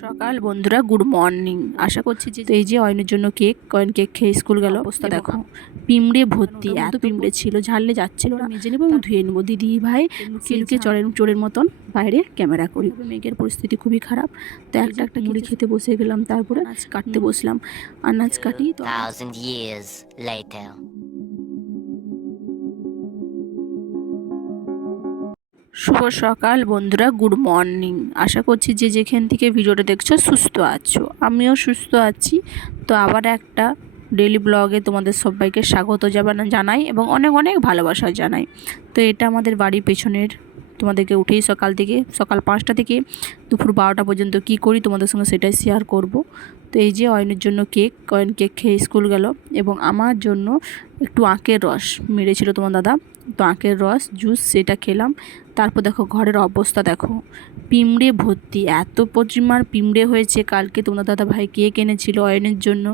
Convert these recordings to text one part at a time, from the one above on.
সকাল বন্ধুরা good morning. আশা করছি যে এই যে অয়নের জন্য কেক কয়েন কেক খেয়ে স্কুল গেল। অবস্থা দেখো। পিমড়ে ভর্তি এত পিমড়ে ছিল ঝাড়লে যাচ্ছিল না। মেজে নেব এবং ধুয়ে নেব। দিদি ভাই লুকিয়ে চড়ের চোরের মতন বাইরে ক্যামেরা করি। মেঘের পরিস্থিতি খুবই খারাপ। তো একটা একটা মুড়ি খেতে বসে গেলাম তারপরে নাচ কাটতে বসলাম। আনাজ কাটি তো শুভ সকাল বন্ধুরা, গুড মর্নিং। আশা করছি যে যেখান থেকে ভিডিওটা দেখছ সুস্থ আছো। আমিও সুস্থ আছি। তো আবার একটা ডেলি ব্লগে তোমাদের সবাইকে স্বাগত জানা- জানাই এবং অনেক অনেক ভালোবাসা জানাই। তো এটা আমাদের বাড়ির পেছনের তোমাদেরকে উঠেই সকাল থেকে, সকাল পাঁচটা থেকে দুপুর বারোটা পর্যন্ত কি করি তোমাদের সঙ্গে সেটাই শেয়ার করব। তো এই যে অয়নের জন্য কেক কয়েন কেক খেয়ে স্কুল গেল এবং আমার জন্য একটু আঁকের রস মেরেছিল তোমার দাদা। তো আঁকের রস জুস সেটা খেলাম। তারপর দেখো ঘরের অবস্থা দেখো পিমড়ে ভর্তি, এত পরিমাণ পিমড়ে হয়েছে কালকে তোমার দাদা ভাই কেক এনেছিল অয়নের জন্য।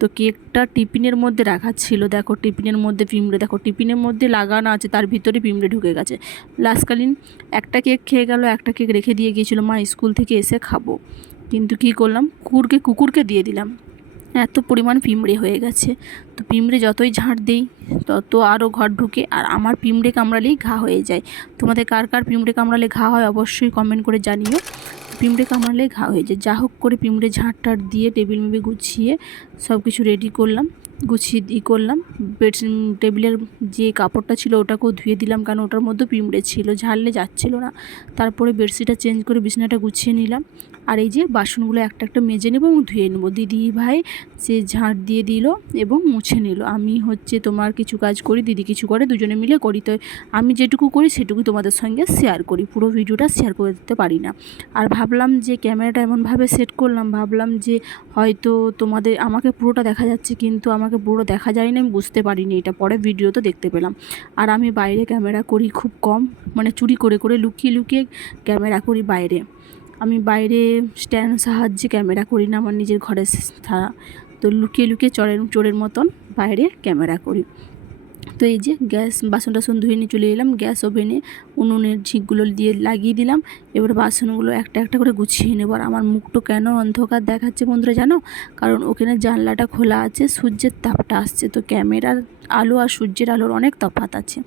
তো কেকটা টিফিনের মধ্যে রাখা ছিল। দেখো, টিফিনের মধ্যে পিমড়ে দেখো, টিফিনের মধ্যে লাগানো আছে, তার ভিতরে পিমড়ে ঢুকে গেছে। লাস্টকালীন একটা কেক খেয়ে গেল, একটা কেক রেখে দিয়ে গিয়েছিল, মা, স্কুল থেকে এসে খাব। কিন্তু কি করলাম? কুকুরকে কুকুরকে দিয়ে দিলাম। এত পরিমাণ পিমড়ে হয়ে গেছে। তো পিমড়ে যতই ঝাঁট দিই, তত আরও ঘর ঢুকে, আর আমার পিমড়ে কামড়ালেই ঘা হয়ে যায়। তোমাদের কার কার পিমড়ে কামড়ালে ঘা হয় অবশ্যই কমেন্ট করে জানিও। পিমড়ে কামড়ালে ঘা হয়ে যায়। যা হোক করে পিমড়ে ঝাঁট টাট দিয়ে টেবিল মেবে গুছিয়ে সব কিছু রেডি করলাম। গুছিয়ে ই করলাম। বেড টেবিলের যে কাপড়টা ছিল ওটাকেও ধুয়ে দিলাম কারণ ওটার মধ্যে পিমড়ে ছিল, ঝাড়লে যাচ্ছিল না। তারপরে বেডশিটটা চেঞ্জ করে বিছানাটা গুছিয়ে নিলাম। আর এই যে বাসনগুলো একটা একটা মেজে নেব এবং ধুয়ে নেব। দিদি ভাই সে ঝাঁট দিয়ে দিল এবং মুছে নিল। আমি হচ্ছে তোমার কিছু কাজ করি, দিদি কিছু করে, দুজনে মিলে করি। তো আমি যেটুকু করি সেটুকু তোমাদের সঙ্গে শেয়ার করি। পুরো ভিডিওটা শেয়ার করে দিতে পারি না। আর ভাবলাম যে ক্যামেরাটা এমনভাবে সেট করলাম, ভাবলাম যে হয়তো তোমাদের, আমাকে পুরোটা দেখা যাচ্ছে কিন্তু আমাকে পুরো দেখা যায়নি, আমি বুঝতে পারিনি, এটা পরে ভিডিওতে দেখতে পেলাম। আর আমি বাইরে ক্যামেরা করি খুব কম মানে চুরি করে করে লুকিয়ে লুকিয়ে ক্যামেরা করি বাইরে। আমি বাইরে স্ট্যান্ড সাহায্যে ক্যামেরা করি না, আমার নিজের ঘরে তো লুকিয়ে লুকিয়ে চরের চোরের মতন বাইরে ক্যামেরা করি। তো এই যে গ্যাস বাসন টাসন ধুয়ে নিয়ে চলে এলাম, গ্যাস ওভেনে উনুনের ঝিকগুলো দিয়ে লাগিয়ে দিলাম। এবার বাসনগুলো একটা একটা করে গুছিয়ে নেব। আর আমার মুখটা কেন অন্ধকার দেখাচ্ছে বন্ধুরা জানো? কারণ ওখানে জানলাটা খোলা আছে, সূর্যের তাপটা আসছে। তো ক্যামেরার আলো আর সূর্যের আলোর অনেক তফাৎ আছে।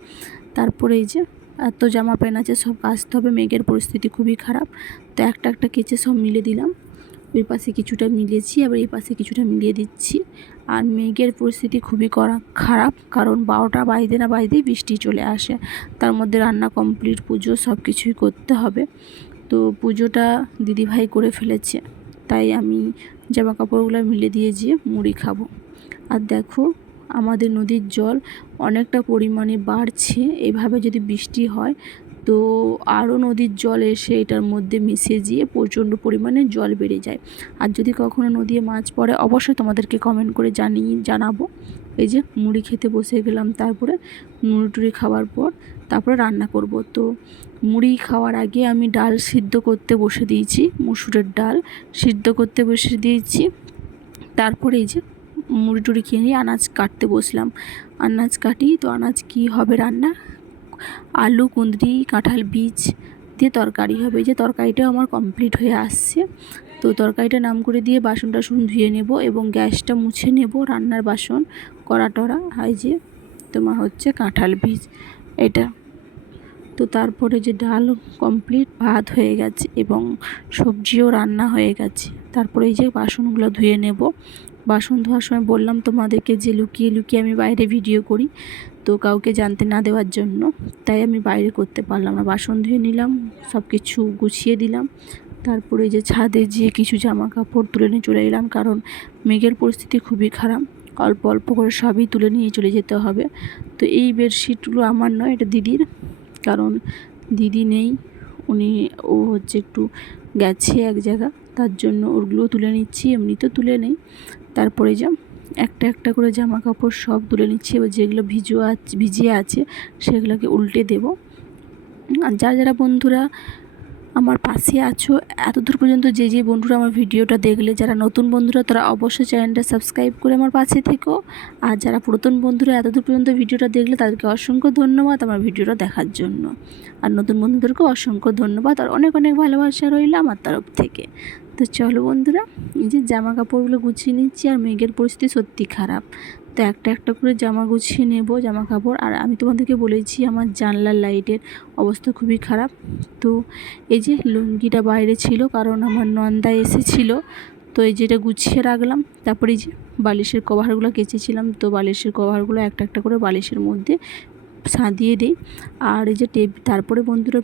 তারপরে এই যে এত জামা প্যান্ট আছে, সব কাচতে হবে। মেঘের পরিস্থিতি খুবই খারাপ। তো একটা একটা কেচে সব মিলে দিলাম। ওই পাশে কিছুটা মিলিয়েছি আবার এই পাশে কিছুটা মিলিয়ে দিচ্ছি। আর মেঘের পরিস্থিতি খুবই করা খারাপ, কারণ বারোটা বাইদে না বাইদেই বৃষ্টি চলে আসে। তার মধ্যে রান্না কমপ্লিট পুজো সব কিছুই করতে হবে। তো পুজোটা দিদিভাই করে ফেলেছে, তাই আমি জামা কাপড়গুলো মিলে দিয়ে যেয়ে মুড়ি খাব। আর দেখো, আমাদের নদীর জল অনেকটা পরিমাণে বাড়ছে। এভাবে যদি বৃষ্টি হয় তো আরও নদীর জল এসে এটার মধ্যে মিশে যেয়ে প্রচণ্ড পরিমাণে জল বেড়ে যায়। আর যদি কখনো নদীতে মাছ পড়ে, অবশ্যই তোমাদেরকে কমেন্ট করে জানিয়ে জানাব। এই যে মুড়ি খেতে বসে গেলাম, তারপরে মুড়ি টুড়ি খাওয়ার পর তারপরে রান্না করব। তো মুড়ি খাওয়ার আগে আমি ডাল সিদ্ধ করতে বসে দিয়েছি, মুসুরের ডাল সিদ্ধ করতে বসে দিয়েছি। তারপরে এই যে মুড়ি টুড়ি খেয়ে নিয়ে আনাজ কাটতে বসলাম। আনাজ কাটি, তো আনাজ কি হবে রান্না আলু, কুঁদরি, কাঁঠাল, বীজ দিয়ে তরকারি হবে। যে তরকারিটাও আমার কমপ্লিট হয়ে আসছে। তো তরকারিটা নাম করে দিয়ে বাসন টাসন ধুয়ে নেব এবং গ্যাসটা মুছে নেব রান্নার বাসন, কড়া টড়া। এই যে তোমার হচ্ছে কাঁঠাল বীজ, এটা। তো তারপরে যে ডাল কমপ্লিট ভাত হয়ে গেছে এবং সবজিও রান্না হয়ে গেছে। তারপরে এই যে বাসনগুলো ধুয়ে নেব। বাসন ধোয়ার সময় বললাম তোমাদেরকে যে লুকিয়ে লুকিয়ে আমি বাইরে ভিডিও করি, তো কাউকে জানতে না দেওয়ার জন্য। তাই আমি বাইরে করতে পারলাম না। বাসন ধুয়ে নিলাম সব কিছু গুছিয়ে দিলাম। তারপরে যে ছাদে যেয়ে কিছু জামা কাপড় তুলে নিয়ে চলে এলাম, কারণ মেঘের পরিস্থিতি খুবই খারাপ। অল্প অল্প করে সবই তুলে নিয়ে চলে যেতে হবে। তো এই বেডশিটগুলো আমার নয়, এটা দিদির। কারণ দিদি নেই, উনি, ও হচ্ছে একটু গেছে এক জায়গা। তার জন্য ওগুলোও তুলে নিচ্ছি, এমনি তো তুলে নেই। তারপরে যা, একটা একটা করে জামা কাপড় সব তুলে নিচ্ছি, এবার যেগুলো ভিজো আছে, ভিজিয়ে আছে সেগুলোকে উল্টে দেব। আর যারা যারা বন্ধুরা আমার পাশে আছো, এতদূর পর্যন্ত যে যে বন্ধুরা আমার ভিডিওটা দেখলে, যারা নতুন বন্ধুরা তারা অবশ্যই চ্যানেলটা সাবস্ক্রাইব করে আমার পাশে থেকো। আর যারা পুরাতন বন্ধুরা এতদূর পর্যন্ত ভিডিওটা দেখলে, তাদেরকে অসংখ্য ধন্যবাদ আমার ভিডিওটা দেখার জন্য। আর নতুন বন্ধুদেরকেও অসংখ্য ধন্যবাদ। আর অনেক অনেক ভালোবাসা রইল আমার তরফ থেকে। তো চলো বন্ধুরা, এই যে জামা কাপড়গুলো গুছিয়ে নিচ্ছি আর মেঘের পরিস্থিতি সত্যি খারাপ। তো একটা একটা করে জামা গুছিয়ে নেব জামা কাপড় আর আমি তোমাদেরকে বলেছি আমার জানলার লাইটের অবস্থা খুবই খারাপ। তো এই যে লুঙ্গিটা বাইরে ছিল, কারণ আমার নন্দা এসেছিল। তো এই যেটা গুছিয়ে রাখলাম। তারপরে এই যে বালিশের কভারগুলো কেচেছিলাম। তো বালিশের কভারগুলো একটা একটা করে বালিশের মধ্যে সাঁধিয়ে দিই। আর এই যে টেবিল তারপরে বন্ধুরা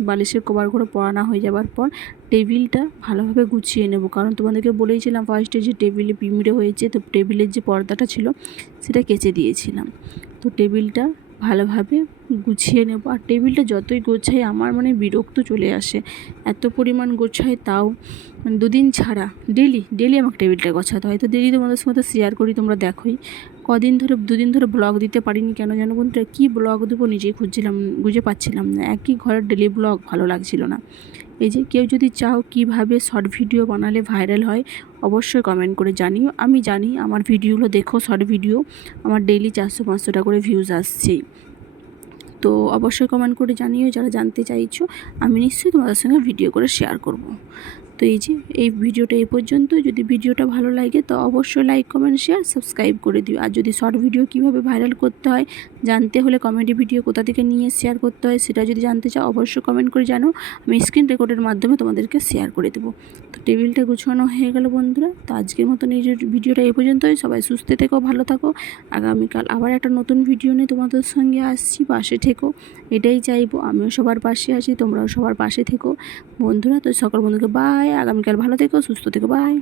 বালিশের কভারগুলো পরানো হয়ে যাওয়ার পর টেবিলটা ভালোভাবে গুছিয়ে নেব। কারণ তোমাদেরকে বলেইছিলাম ফার্স্টে যে টেবিলে পিমড়ে হয়েছে, তো টেবিলের যে পর্দাটা ছিল, সেটা কেচে দিয়েছিলাম। তো টেবিলটা ভালোভাবে গুছিয়ে নেব। আর টেবিলটা যতই গোছাই, আমার মানে বিরক্ত চলে আসে। এত পরিমাণ গোছায় তাও মানে দুদিন ছাড়া। ডেলি ডেলি আমাকে টেবিলটা গোছাতে হয়। তো ডেলি তোমাদের সঙ্গে শেয়ার করি, তোমরা দেখোই। কদিন ধরে, দুদিন ধরে ব্লগ দিতে পারিনি কেন যেন বন্ধুরা? কী ব্লগ দেবো নিজেই খুঁজছিলাম বুঝে পাচ্ছিলাম না। একই ঘরের ডেলি ব্লগ ভালো লাগছিল না। এই যে কেউ যদি চাও কীভাবে শর্ট ভিডিও বানালে ভাইরাল হয়, অবশ্যই কমেন্ট করে জানিও। আমি জানি আমার ভিডিওগুলো দেখো, শর্ট ভিডিও। আমার ডেইলি চারশো পাঁচশোটা করে ভিউজ আসছে। তো অবশ্যই কমেন্ট করে জানিও, যারা জানতে চাইছো, আমি নিশ্চয়ই তোমাদের সঙ্গে ভিডিও করে শেয়ার করব। তো এই যে, এই ভিডিওটা এই পর্যন্ত। যদি ভিডিওটা ভালো লাগে তো অবশ্যই লাইক কমেন্ট শেয়ার সাবস্ক্রাইব করে দিও। আর যদি শর্ট ভিডিও কীভাবে ভাইরাল করতে হয়, জানতে হলে কমেডি ভিডিও কোথা থেকে নিয়ে শেয়ার করতে হয়, সেটা যদি জানতে চাও, অবশ্যই কমেন্ট করে জানো আমি স্ক্রিন রেকর্ডের মাধ্যমে তোমাদেরকে শেয়ার করে দেবো। তো টেবিলটা গুছানো হয়ে গেল বন্ধুরা। তো আজকের মতন এই ভিডিওটা এই পর্যন্তই। সবাই সুস্থ থেকো, ভালো থাকো। আগামীকাল আবার একটা নতুন ভিডিও নিয়ে তোমাদের সঙ্গে আসছি। পাশে থেকো। এটাই চাইব। আমিও সবার পাশে আছি। তোমরাও সবার পাশে থেকো। বন্ধুরা, তো সকল বন্ধুকে বাই আগামীকাল ভালো থেকো সুস্থ থেকো বাই।